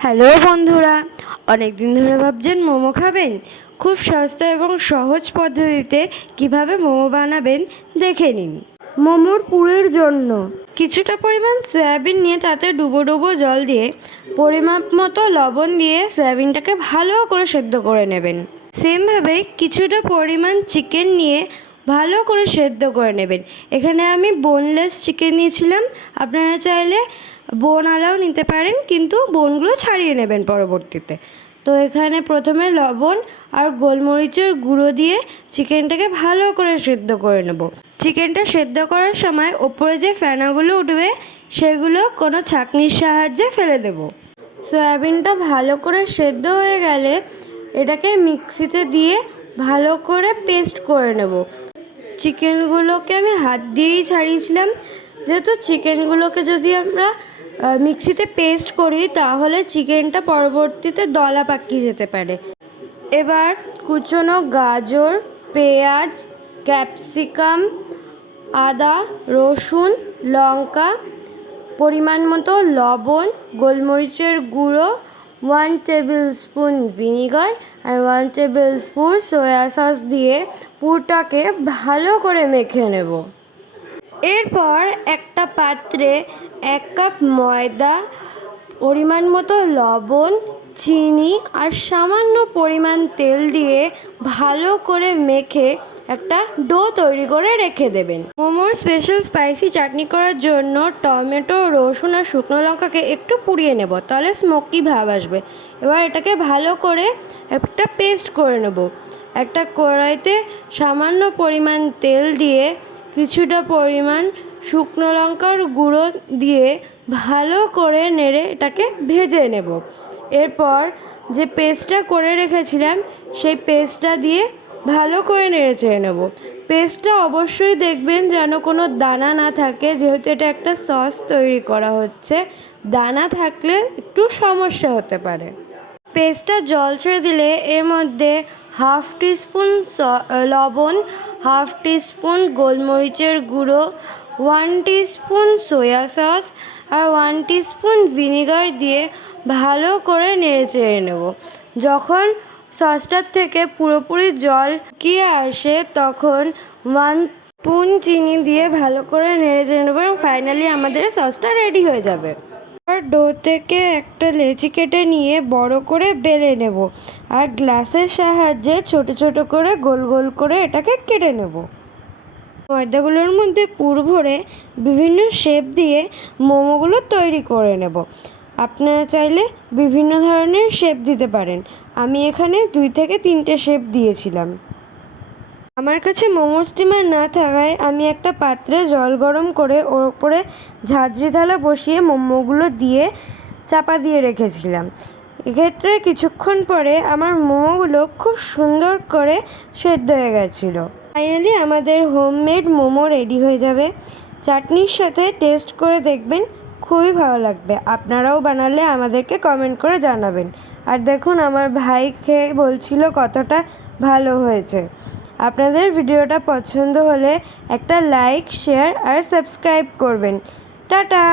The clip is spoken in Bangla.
হ্যালো বন্ধুরা, অনেক দিন ধরে ভাবছেন মোমো খাবেন। খুব সস্তা এবং সহজ পদ্ধতিতে কিভাবে মোমো বানাবেন দেখে নিন। মোমোর পুরের জন্য কিছুটা পরিমাণ সয়াবিন নিয়ে তাতে ডুবো ডুবো জল দিয়ে পরিমাপ মতো লবণ দিয়ে সয়াবিনটাকে ভালো করে সেদ্ধ করে নেবেন। সেমভাবে কিছুটা পরিমাণ চিকেন নিয়ে ভালো করে সেদ্ধ করে নেবেন। এখানে আমি বোনলেস চিকেন নিয়েছিলাম, আপনারা চাইলে বোন আলাও নিতে পারেন, কিন্তু বোনগুলো ছাড়িয়ে নেবেন পরবর্তীতে। তো এখানে প্রথমে লবণ আর গোলমরিচের গুঁড়ো দিয়ে চিকেনটাকে ভালো করে সেদ্ধ করে নেব। চিকেনটা সেদ্ধ করার সময় ওপরে যে ফেনাগুলো উঠবে সেগুলো কোনো ছাঁকনির সাহায্যে ফেলে দেব। সয়াবিনটা ভালো করে সেদ্ধ হয়ে গেলে এটাকে মিক্সিতে দিয়ে ভালো করে পেস্ট করে নেব। চিকেনগুলোকে আমি হাত দিয়েই ছাড়িয়েছিলাম, যেহেতু চিকেনগুলোকে যদি আমরা মিক্সিতে পেস্ট করি তাহলে চিকেনটা পরবর্তীতে দলা পাকিয়ে যেতে পারে। এবার কুচনো গাজর, পেঁয়াজ, ক্যাপসিকাম, আদা, রসুন, লঙ্কা, পরিমাণ মতো লবণ, গোলমরিচের গুঁড়ো, 1 টেবিল স্পুন ভিনিগার আর 1 টেবিল স্পুন সয়া সস দিয়ে পুরটাকে ভালো করে মেখে নেব। এরপর একটা পাত্রে 1 কাপ ময়দা, পরিমাণ মতো লবণ, চিনি আর সামান্য পরিমাণ তেল দিয়ে ভালো করে মেখে একটা ডো তৈরি করে রেখে দেবেন। মোমোর স্পেশাল স্পাইসি চাটনি করার জন্য টমেটো, রসুন আর শুকনো লঙ্কাকে একটু পুড়িয়ে নেব, তাহলে স্মোকি ভাব আসবে। এবার এটাকে ভালো করে একটা পেস্ট করে নেব। একটা কড়াইতে সামান্য পরিমাণ তেল দিয়ে কিছুটা পরিমাণ শুকনো লঙ্কার গুঁড়ো দিয়ে ভালো করে নেড়ে এটাকে ভেজে নেব। এরপর যে পেস্টটা করে রেখেছিলাম সেই পেস্টটা দিয়ে ভালো করে নেড়ে চেড়ে নেব। পেস্টটা অবশ্যই দেখবেন যেন কোনো দানা না থাকে, যেহেতু এটা একটা সস তৈরি করা হচ্ছে। দানা থাকলে একটু সমস্যা হতে পারে। পেস্টটা জল ছেড়ে দিলে এর মধ্যে 1/2 টিস্পুন লবণ, 1/2 টিস্পুন গোলমরিচের গুঁড়ো, 1 টিস্পুন সয়া সস আর 1 টিস্পুন ভিনিগার দিয়ে ভালো করে নেড়ে চেড়ে নেব। যখন সসটার থেকে পুরোপুরি জল শুকিয়ে আসে তখন 1 স্পুন চিনি দিয়ে ভালো করে নেড়ে চেড়ে নেব এবং ফাইনালি আমাদের সসটা রেডি হয়ে যাবে। ডো থেকে একটা লেচি কেটে নিয়ে বড় করে বেলে নেব আর গ্লাসের সাহায্যে ছোট ছোট করে গোল গোল করে এটাকে কেটে নেব। ময়দাগুলোর মধ্যে পুর ভরে বিভিন্ন শেপ দিয়ে মোমোগুলো তৈরি করে নেব। আপনারা চাইলে বিভিন্ন ধরনের শেপ দিতে পারেন। আমি এখানে 2 থেকে 3টে শেপ দিয়েছিলাম। আমার কাছে মোমো স্টিমার না থাকায় আমি একটা পাত্রে জল গরম করে ওর উপরে ঝাঁঝরি থালা বসিয়ে মোমোগুলো দিয়ে চাপা দিয়ে রেখেছিলাম। এক্ষেত্রে কিছুক্ষণ পরে আমার মোমোগুলো খুব সুন্দর করে সেদ্ধ হয়ে গেছিলো। ফাইনালি আমাদের হোমমেড মোমো রেডি হয়ে যাবে। চাটনির সাথে টেস্ট করে দেখবেন, খুবই ভালো লাগবে। আপনারাও বানালে আমাদেরকে কমেন্ট করে জানাবেন। আর দেখুন আমার ভাই খেয়ে বলছিল কতটা ভালো হয়েছে। আপনাদের ভিডিওটা পছন্দ হলে একটা লাইক, শেয়ার আর সাবস্ক্রাইব করবেন। টাটা।